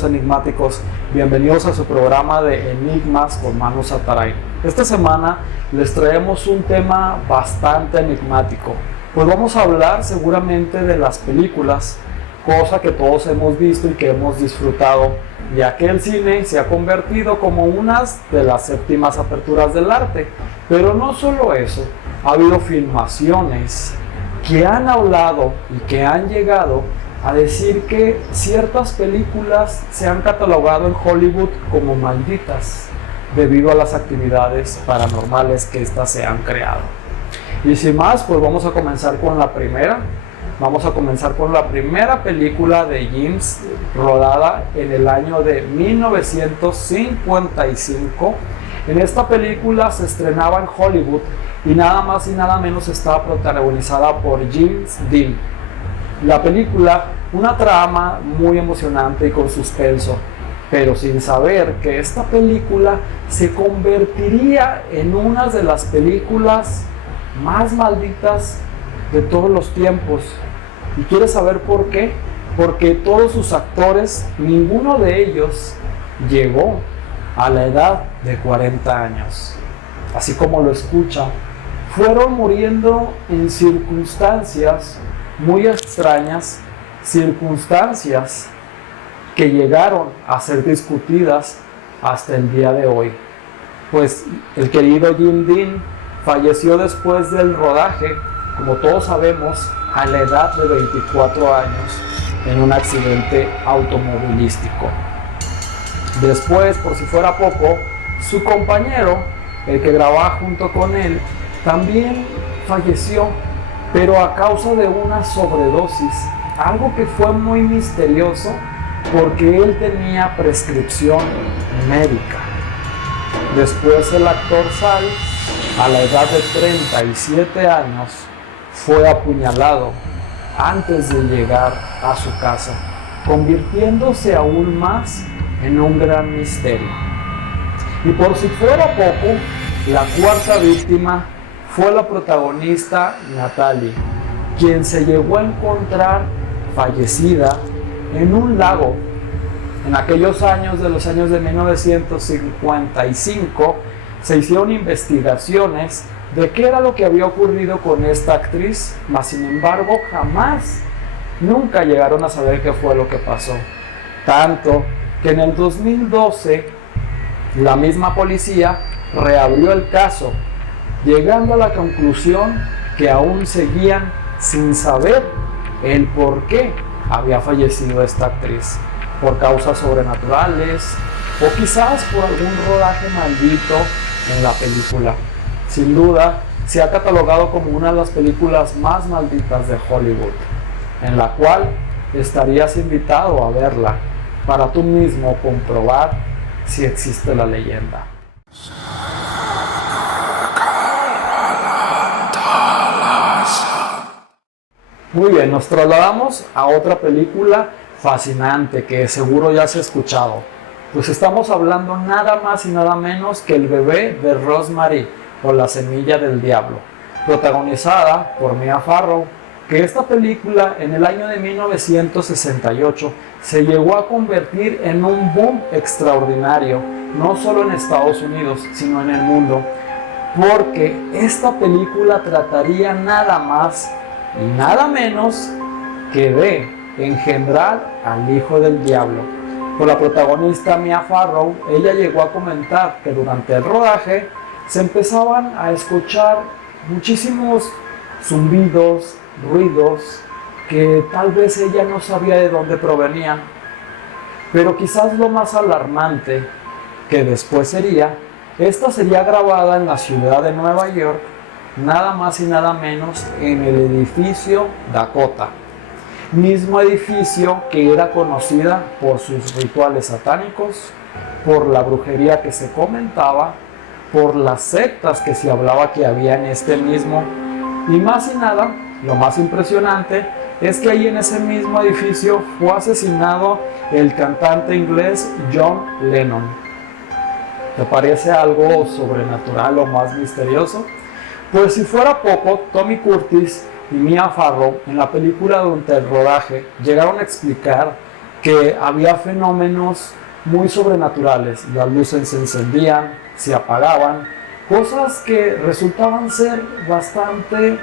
amigos enigmáticos, bienvenidos a su programa de Enigmas con Manu Sataray. Esta semana les traemos un tema bastante enigmático, pues vamos a hablar seguramente de las películas, cosa que todos hemos visto y que hemos disfrutado, ya que el cine se ha convertido como una de las séptimas aperturas del arte. Pero no solo eso, ha habido filmaciones que han hablado y que han llegado a decir que ciertas películas se han catalogado en Hollywood como malditas debido a las actividades paranormales que éstas se han creado. Y sin más, pues vamos a comenzar con la primera. Vamos a comenzar con la primera película de Jinx, rodada en el año de 1955. En esta película se estrenaba en Hollywood y nada más y nada menos estaba protagonizada por James Dean. La película, una trama muy emocionante y con suspenso, pero sin saber que esta película se convertiría en una de las películas más malditas de todos los tiempos. ¿Y quieres saber por qué? Porque todos sus actores, ninguno de ellos llegó a la edad de 40 años. Así como lo escucha, fueron muriendo en circunstancias muy extrañas, circunstancias que llegaron a ser discutidas hasta el día de hoy. Pues el querido Jim Dean falleció después del rodaje, como todos sabemos, a la edad de 24 años en un accidente automovilístico. Después, por si fuera poco, su compañero, el que grababa junto con él, también falleció, pero a causa de una sobredosis, algo que fue muy misterioso porque él tenía prescripción médica. Después el actor Sal, a la edad de 37 años, fue apuñalado antes de llegar a su casa, convirtiéndose aún más en un gran misterio. Y por si fuera poco, la cuarta víctima fue la protagonista Natalie, quien se llegó a encontrar fallecida en un lago. En aquellos años, de los años de 1955, se hicieron investigaciones de qué era lo que había ocurrido con esta actriz, mas sin embargo nunca llegaron a saber qué fue lo que pasó. Tanto que en el 2012 la misma policía reabrió el caso, llegando a la conclusión que aún seguían sin saber el por qué había fallecido esta actriz, por causas sobrenaturales o quizás por algún rodaje maldito en la película. Sin duda, se ha catalogado como una de las películas más malditas de Hollywood, en la cual estarías invitado a verla para tú mismo comprobar si existe la leyenda. Muy bien, nos trasladamos a otra película fascinante que seguro ya has escuchado. Pues estamos hablando nada más y nada menos que El bebé de Rosemary o La semilla del diablo, protagonizada por Mia Farrow, que esta película en el año de 1968 se llegó a convertir en un boom extraordinario, no solo en Estados Unidos, sino en el mundo, porque esta película trataría nada más y nada menos que de engendrar al hijo del diablo. Por la protagonista Mia Farrow, ella llegó a comentar que durante el rodaje se empezaban a escuchar muchísimos zumbidos, ruidos, que tal vez ella no sabía de dónde provenían. Pero quizás lo más alarmante que después sería, esta sería grabada en la ciudad de Nueva York, nada más y nada menos en el edificio Dakota, mismo edificio que era conocida por sus rituales satánicos, por la brujería que se comentaba, por las sectas que se hablaba que había en este mismo, y más y nada, lo más impresionante es que ahí en ese mismo edificio fue asesinado el cantante inglés John Lennon. ¿Te parece algo sobrenatural o más misterioso? Pues si fuera poco, Tommy Curtis y Mia Farrow en la película durante el rodaje llegaron a explicar que había fenómenos muy sobrenaturales. Las luces se encendían, se apagaban, cosas que resultaban ser bastante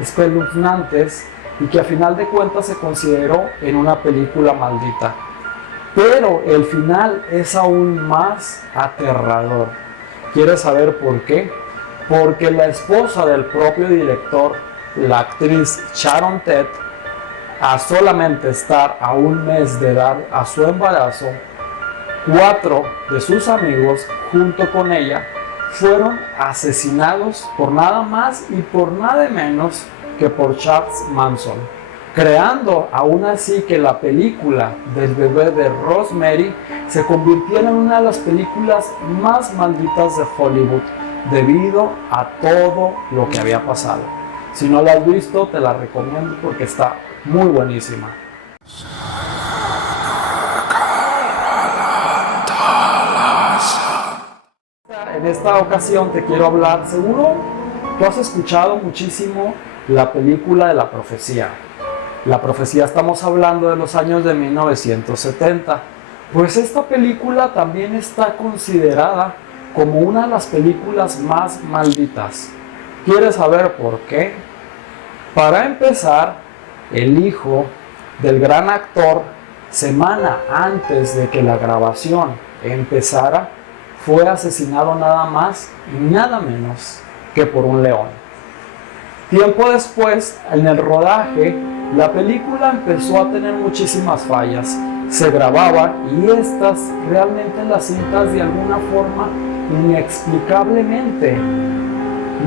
espeluznantes y que a final de cuentas se consideró en una película maldita. Pero el final es aún más aterrador. ¿Quieres saber por qué? Porque la esposa del propio director, la actriz Sharon Tate, a solamente estar a un mes de dar a su embarazo, 4 de sus amigos junto con ella fueron asesinados por nada más y por nada menos que por Charles Manson, creando aún así que la película del bebé de Rosemary se convirtiera en una de las películas más malditas de Hollywood debido a todo lo que había pasado. Si no la has visto, te la recomiendo porque está muy buenísima. En esta ocasión te quiero hablar, seguro tú has escuchado muchísimo la película de La Profecía. La Profecía, estamos hablando de los años de 1970. Pues esta película también está considerada como una de las películas más malditas. ¿Quieres saber por qué? Para empezar, el hijo del gran actor, semana antes de que la grabación empezara, fue asesinado nada más y nada menos que por un león. Tiempo después, en el rodaje, la película empezó a tener muchísimas fallas. Se grababa y estas realmente las cintas de alguna forma inexplicablemente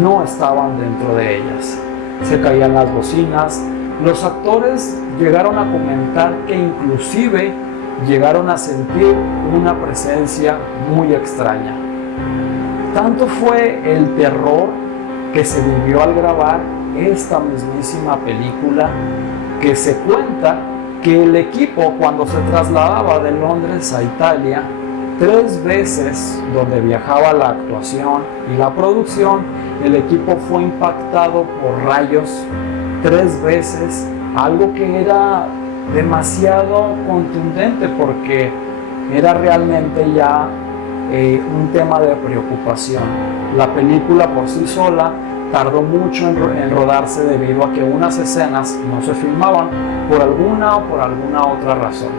no estaban dentro de ellas. Se caían las bocinas. Los actores llegaron a comentar que inclusive llegaron a sentir una presencia muy extraña. Tanto fue el terror que se vivió al grabar esta mismísima película que se cuenta que el equipo, cuando se trasladaba de Londres a Italia, 3 veces donde viajaba la actuación y la producción, el equipo fue impactado por rayos 3 veces, algo que era demasiado contundente porque era realmente ya un tema de preocupación. La película por sí sola tardó mucho en rodarse debido a que unas escenas no se filmaban por alguna otra razón.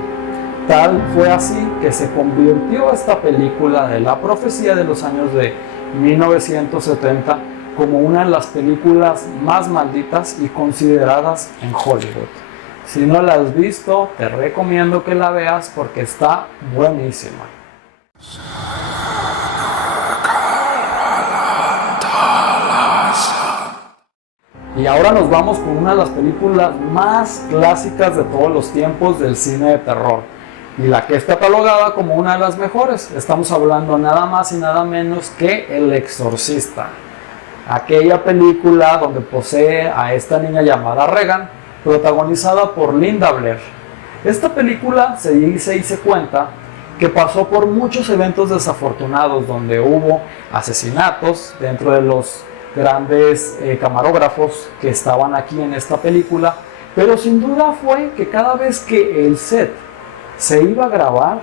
Tal fue así que se convirtió esta película de La Profecía de los años de 1970 como una de las películas más malditas y consideradas en Hollywood. Si no la has visto, te recomiendo que la veas porque está buenísima. Y ahora nos vamos con una de las películas más clásicas de todos los tiempos del cine de terror, y la que es catalogada como una de las mejores. Estamos hablando nada más y nada menos que El Exorcista, aquella película donde posee a esta niña llamada Regan, protagonizada por Linda Blair. Esta película se dice y se cuenta que pasó por muchos eventos desafortunados donde hubo asesinatos dentro de los grandes camarógrafos que estaban aquí en esta película, pero sin duda fue que cada vez que el set se iba a grabar,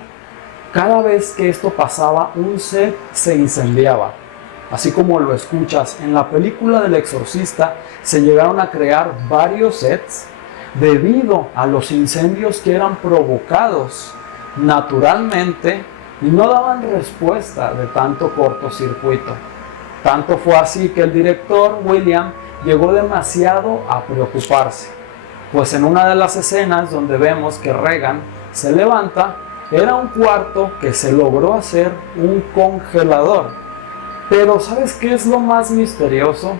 cada vez que esto pasaba, un set se incendiaba. Así como lo escuchas, en la película del Exorcista se llegaron a crear varios sets debido a los incendios que eran provocados naturalmente y no daban respuesta de tanto cortocircuito. Tanto fue así que el director William llegó demasiado a preocuparse, pues en una de las escenas donde vemos que Regan se levanta, era un cuarto que se logró hacer un congelador. Pero ¿sabes qué es lo más misterioso?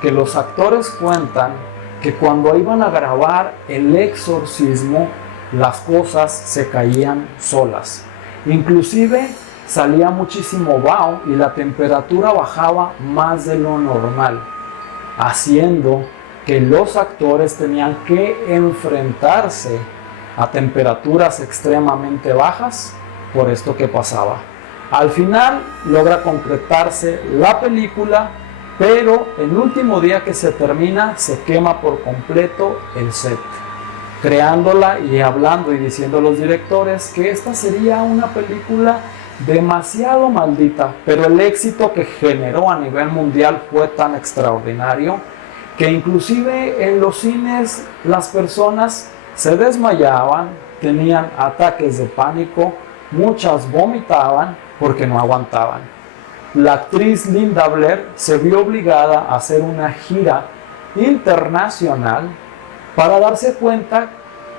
Que los actores cuentan que cuando iban a grabar el exorcismo, las cosas se caían solas. Inclusive salía muchísimo vaho y la temperatura bajaba más de lo normal, haciendo que los actores tenían que enfrentarse a temperaturas extremadamente bajas por esto que pasaba. Al final logra concretarse la película, pero el último día que se termina se quema por completo el set, creándola y hablando y diciendo los directores que esta sería una película demasiado maldita, pero el éxito que generó a nivel mundial fue tan extraordinario que inclusive en los cines las personas se desmayaban, tenían ataques de pánico, muchas vomitaban porque no aguantaban. La actriz Linda Blair se vio obligada a hacer una gira internacional para darse cuenta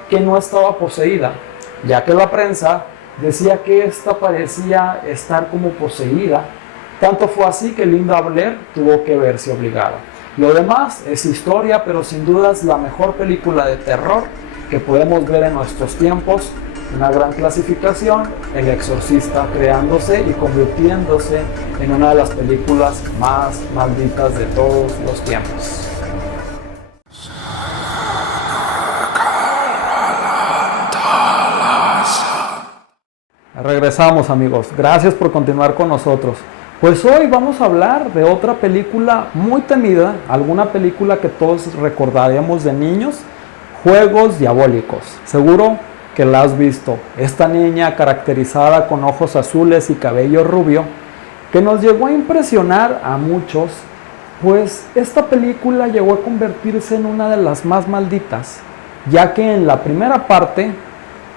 que no estaba poseída, ya que la prensa decía que esta parecía estar como poseída. Tanto fue así que Linda Blair tuvo que verse obligada. Lo demás es historia, pero sin duda es la mejor película de terror que podemos ver en nuestros tiempos. Una gran clasificación, El Exorcista, creándose y convirtiéndose en una de las películas más malditas de todos los tiempos. Regresamos, amigos, gracias por continuar con nosotros. Pues hoy vamos a hablar de otra película muy temida, alguna película que todos recordaríamos de niños, Juegos Diabólicos. Seguro que la has visto. Esta niña caracterizada con ojos azules y cabello rubio, que nos llegó a impresionar a muchos, pues esta película llegó a convertirse en una de las más malditas, ya que en la primera parte,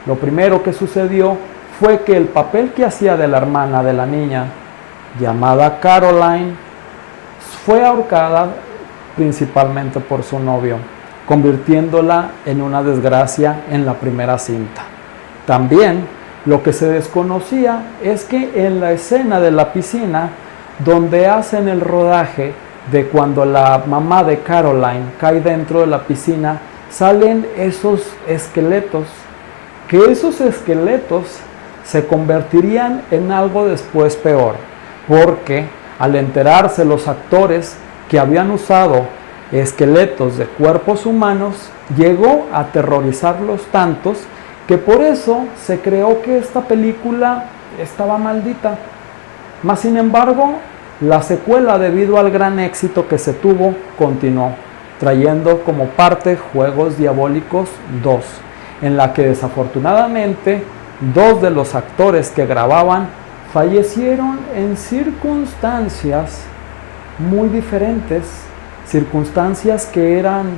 lo primero que sucedió fue que el papel que hacía de la hermana de la niña, llamada Caroline, fue ahorcada principalmente por su novio, convirtiéndola en una desgracia en la primera cinta. También lo que se desconocía es que en la escena de la piscina, donde hacen el rodaje de cuando la mamá de Caroline cae dentro de la piscina, salen esos esqueletos, que esos esqueletos se convertirían en algo después peor, porque al enterarse los actores que habían usado esqueletos de cuerpos humanos, llegó a aterrorizarlos tantos que por eso se creó que esta película estaba maldita. Mas sin embargo, la secuela, debido al gran éxito que se tuvo, continuó, trayendo como parte Juegos Diabólicos 2, en la que desafortunadamente dos de los actores que grababan fallecieron en circunstancias muy diferentes, circunstancias que eran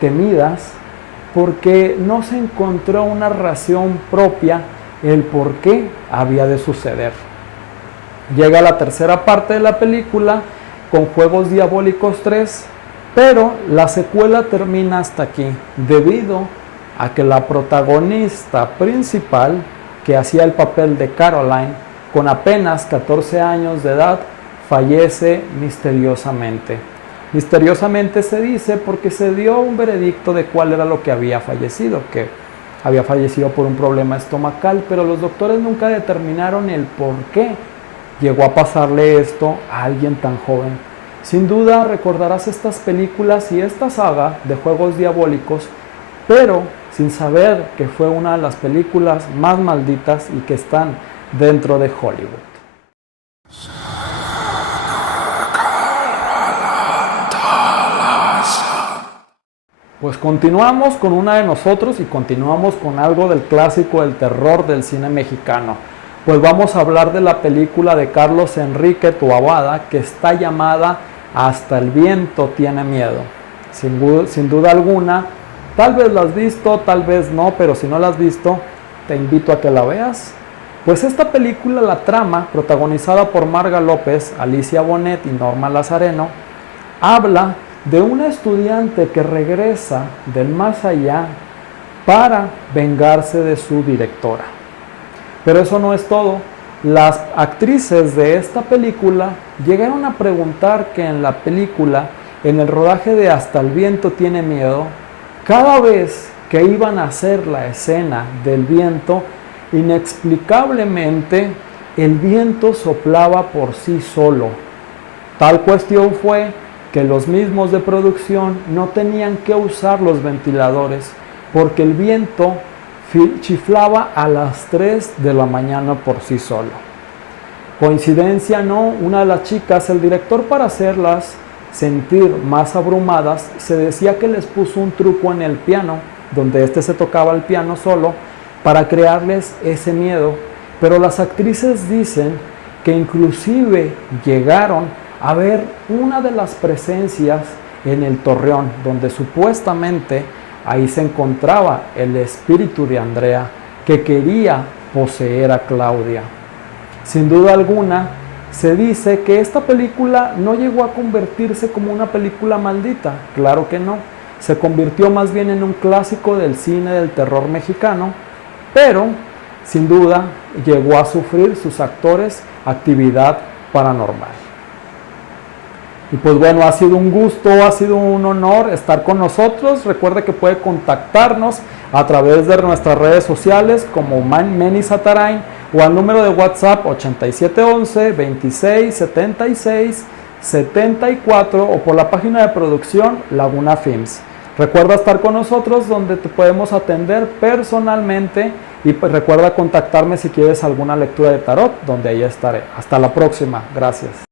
temidas porque no se encontró una razón propia el por qué había de suceder. Llega la tercera parte de la película con Juegos Diabólicos 3, pero la secuela termina hasta aquí, debido a que la protagonista principal, que hacía el papel de Caroline, con apenas 14 años de edad, fallece misteriosamente. Misteriosamente se dice porque se dio un veredicto de cuál era lo que había fallecido, que había fallecido por un problema estomacal, pero los doctores nunca determinaron el por qué llegó a pasarle esto a alguien tan joven. Sin duda recordarás estas películas y esta saga de Juegos Diabólicos, pero sin saber que fue una de las películas más malditas y que están dentro de Hollywood. Pues continuamos con una de nosotros y continuamos con algo del clásico del terror del cine mexicano. Pues vamos a hablar de la película de Carlos Enrique Taboada, que está llamada Hasta el viento tiene miedo. Sin duda alguna, tal vez la has visto, tal vez no, pero si no la has visto, te invito a que la veas. Pues esta película, la trama, protagonizada por Marga López, Alicia Bonet y Norma Lazareno, habla de una estudiante que regresa del más allá para vengarse de su directora. Pero eso no es todo. Las actrices de esta película llegaron a preguntar que en la película, en el rodaje de Hasta el viento tiene miedo, cada vez que iban a hacer la escena del viento, inexplicablemente el viento soplaba por sí solo. Tal cuestión fue que los mismos de producción no tenían que usar los ventiladores porque el viento chiflaba a las 3 de la mañana por sí solo. Coincidencia no, una de las chicas, el director, para hacerlas sentir más abrumadas, se decía que les puso un truco en el piano donde este se tocaba el piano solo, para crearles ese miedo. Pero las actrices dicen que inclusive llegaron a ver una de las presencias en el Torreón, donde supuestamente ahí se encontraba el espíritu de Andrea, que quería poseer a Claudia. Sin duda alguna, se dice que esta película no llegó a convertirse como una película maldita, claro que no, se convirtió más bien en un clásico del cine del terror mexicano, pero sin duda llegó a sufrir sus actores actividad paranormal. Y pues bueno, ha sido un gusto, ha sido un honor estar con nosotros. Recuerde que puede contactarnos a través de nuestras redes sociales como Meni Satarain o al número de WhatsApp 8711 26 76 74 o por la página de producción Laguna Films. Recuerda estar con nosotros donde te podemos atender personalmente y pues recuerda contactarme si quieres alguna lectura de tarot, donde ahí estaré. Hasta la próxima. Gracias.